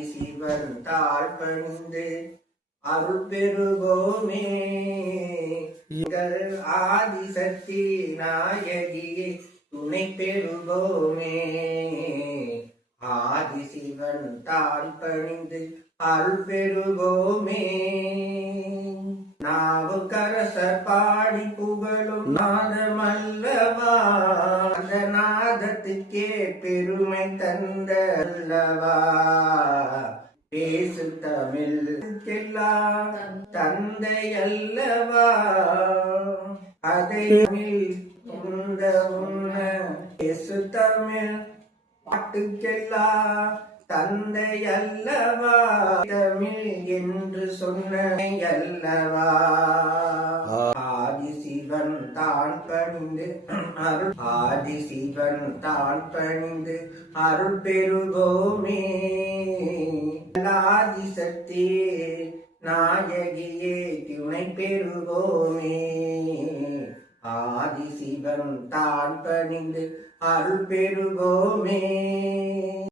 ஆதிசிவன் தாழ் பணிந்து அருள் பெறுவோமே. ஆதிசக்தி நாயகியே துணை பெறுவோமே. ஆதிசிவன் தாழ் பணிந்து அருள் பெறுவோமே. நாவுக்கரசர் பாடி புகழும் நாதமல்லவா, அந்த நாதத்துக்கே பெருமை தந்த அல்லவா. பேசு தமிழுக்கெல்லாம் தந்தை அல்லவா, அதை உந்த உன்ன பேசு தமிழ் பாட்டுக்கெல்லாம் தந்தை அல்லவா, தமிழ் என்று சொன்ன அல்லவா. ஆதிசிவன் தான் பணிந்து அருள், ஆதிசிவன் தான் பணிந்து அருள் பெறுவோமே. ஆதிசக்தி நாயகியே துணை பெறுவோமே. ஆதிசிவன் தான் பணிந்து அருள் பெறுவோமே.